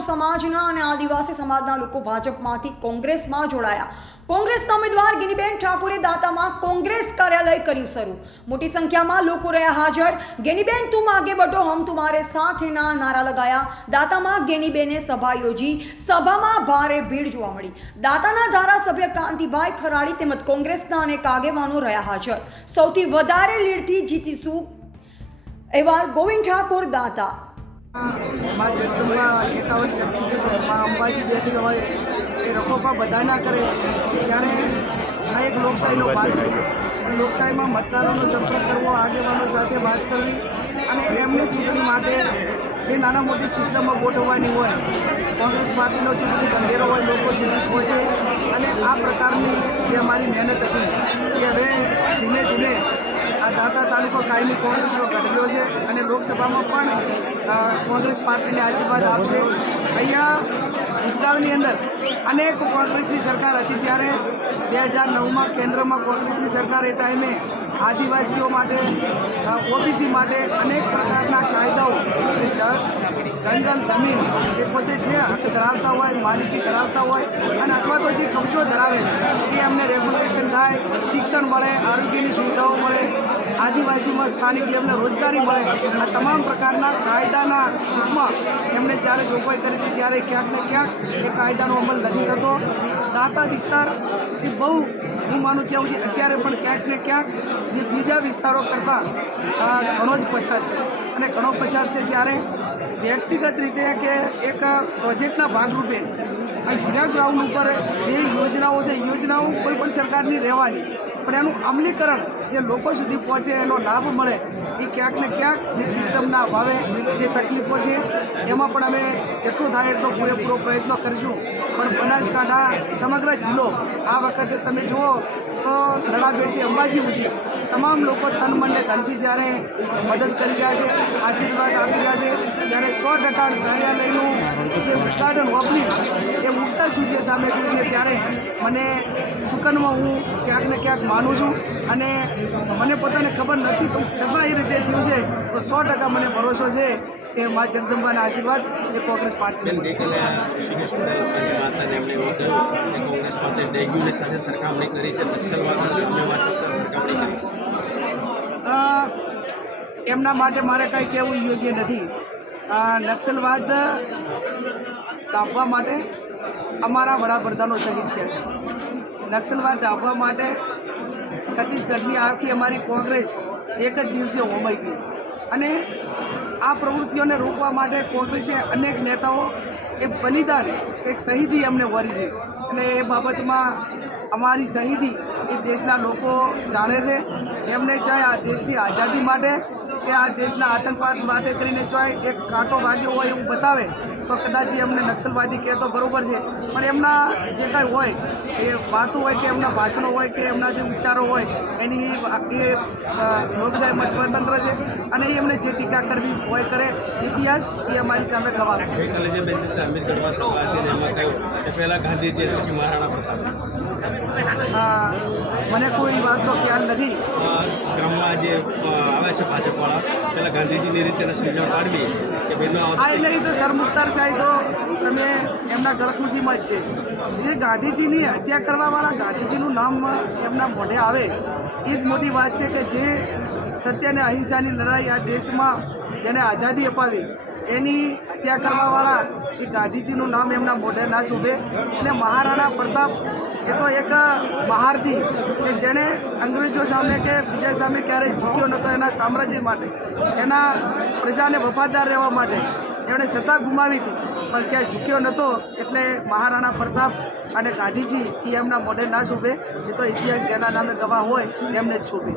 સમાજના અને આદિવાસી સમાજના લોકો ભાજપમાંથી કોંગ્રેસમાં જોડાયા. કોંગ્રેસના ઉમેદવાર ગિનીબેન ઠાકોરે દાતામાં કોંગ્રેસ કાર્યાલય કર્યું શરૂ. મોટી સંખ્યામાં લોકો રહ્યા હાજર. ગેનીબેન, તું આગે બઢો હમ તુમારે સાથેના નારા લગાયા. દાતામાં ગેનીબેને સભા યોજી. સભામાં ભારે ભીડ જોવા મળી. દાતાના ધારાસભ્ય કાંતિભાઈ ખરાડી તેમજ કોંગ્રેસના અનેક આગેવાનો રહ્યા હાજર. સૌથી વધારે લીડથી જીતીશું એવા ગોવિંદ ઠાકોર દાતા. માં જગદંબા એકાવન શક્તિ માં અંબાજી બેઠી હોય એ રખોપા બધા ના કરે. ત્યારે આ એક લોકશાહીનો ભાગ છે. લોકશાહીમાં મતદારોનો સંપર્ક કરવો આગેવાનો સાથે વાત કરવી અને એમની ચૂંટણી માટે જે નાના મોટી સિસ્ટમમાં ગોઠવવાની હોય કોંગ્રેસ પાર્ટીનો ચૂંટણી ઢંઢેરો હોય લોકો સુધી પહોંચે. અને આ પ્રકારની જે અમારી મહેનત હતી કે હવે ધીમે ધીમે આ દાતા તાલુકો કાયમી કોંગ્રેસનો ઘટવ્યો છે અને લોકસભામાં પણ કોંગ્રેસ પાર્ટીને આશીર્વાદ આપશે. અહીંયા ભૂતકાળની અંદર અનેક કોંગ્રેસની સરકાર હતી ત્યારે બે હજાર નવમાં કેન્દ્રમાં કોંગ્રેસની સરકાર એ ટાઈમે આદિવાસીઓ માટે ઓબીસી માટે અનેક પ્રકારના કાયદાઓ જંગલ, જમીન એ પોતે જે હક ધરાવતા હોય, માલિકી ધરાવતા હોય અને અથવા તો જે કબજો ધરાવે છે, એ એમને રેગ્યુલેશન થાય, શિક્ષણ મળે, આરોગ્યની સુવિધાઓ મળે, આદિવાસીમાં સ્થાનિક એમને રોજગારી મળે, આ તમામ પ્રકારના કાયદાના રૂપમાં એમણે જ્યારે જોગવાઈ કરી હતી ત્યારે ક્યાંક ને ક્યાંક એ કાયદાનો અમલ નથી થતો. દાતા વિસ્તાર એ બહુ હું માનું ત્યાં સુધી અત્યારે પણ ક્યાંક ને ક્યાંક જે બીજા વિસ્તારો કરતાં ઘણો જ પછાત છે. અને ઘણો પછાત છે ત્યારે વ્યક્તિગત રીતે કે એક પ્રોજેક્ટના ભાગરૂપે આ જીરા ગ્રાઉન્ડ ઉપર જે યોજનાઓ છે યોજનાઓ કોઈ પણ સરકારની રહેવાની, પણ એનું અમલીકરણ જે લોકો સુધી પહોંચે, એનો લાભ મળે, એ ક્યાંક ને ક્યાંક જે સિસ્ટમના અભાવે જે તકલીફો છે, એમાં પણ અમે જેટલું થાય એટલો પૂરેપૂરો પ્રયત્ન કરીશું. પણ બનાસકાંઠા, સમગ્ર જિલ્લો, આ વખતે તમે જુઓ તો નડાબેટથી અંબાજી સુધી તમામ લોકો તન મનને ધનથી જ્યારે મદદ કરી રહ્યા છે, આશીર્વાદ આપી રહ્યા છે, ત્યારે સો ટકા કાર્યાલયનું જે ઉદઘાટન ઓપનિંગ એ ઉગતા સૂર્ય સામે થયું છે, ત્યારે મને સુકનમાં હું ક્યાંક ને ક્યાંક માનું છું અને મને પોતાને ખબર નથી પણ છતાં એ રીતે થયું છે. તો સો ટકા મને ભરોસો છે કે મા જગદંબાના આશીર્વાદ એ કોંગ્રેસ પાર્ટી કોંગ્રેસ પાસે ડેગ્યુની સાથે સરખામણી કરી છે નક્સલવાદ અને સરખામણી કરી છે. એમના માટે મારે કંઈ કહેવું યોગ્ય નથી. નક્સલવાદ ડાબવા માટે અમારા વડાપ્રધાનો શહીદ થયા છે. નક્સલવાદ ડાબવા માટે છત્તીસગઢની આખી અમારી કોંગ્રેસ એક જ દિવસે હોમાઈ ગઈ. અને આ પ્રવૃત્તિઓને રોકવા માટે કોંગ્રેસે અનેક નેતાઓ, એ બલિદાન, એક શહીદી અમને વરી છે અને એ બાબતમાં અમારી શહીદી એ દેશના લોકો જાણે છે. એમને ચાહે આ દેશની આઝાદી માટે કે આ દેશના આતંકવાદ માટે કરીને ચાહે એક કાંટો વાગ્યો હોય એવું બતાવે, તો કદાચ એ નક્સલવાદી નક્સલવાદી કહેતો બરોબર છે. પણ એમના જે કાંઈ હોય, એ વાતો હોય કે એમના ભાષણો હોય કે એમના જે વિચારો હોય, એની એ લોકશાહીમાં સ્વતંત્ર છે અને એમને જે ટીકા કરવી હોય કરે, ઇતિહાસ એ અમારી સામે ગવાહ છે મને કોઈ વાતનો ખ્યાલ નથી. ગામમાં જે આવે છે ભાજપવાળા પેલા ગાંધીજીની રીતે સમજણ પાડવી કે બહેનો આ એટલે એ તો સરમુખતાર સાહેબ તો તમે એમના ગળથુથીમાં જ છે. જે ગાંધીજીની હત્યા કરવાવાળા ગાંધીજીનું નામ એમના મોઢે આવે એ જ મોટી વાત છે કે જે સત્ય અને અહિંસાની લડાઈ આ દેશમાં જેને આઝાદી અપાવી એની હત્યા કરવાવાળા એ ગાંધીજીનું નામ એમના મોઢે ના શોભે. અને મહારાણા પ્રતાપ એ તો એક બહારથી કે જેણે અંગ્રેજો સામે કે બીજા સામે ક્યારેય ઝૂક્યો નહોતો એના સામ્રાજ્ય માટે. એના પ્રજાને વફાદાર રહેવા માટે એમણે સત્તા ગુમાવી હતી. પણ ક્યાંય ઝૂક્યો નહોતો એટલે મહારાણા પ્રતાપ અને ગાંધીજી એ એમના મોઢે ના શોભે. એ તો ઇતિહાસ જેના નામે ગવાહ હોય એમને જ શોભે.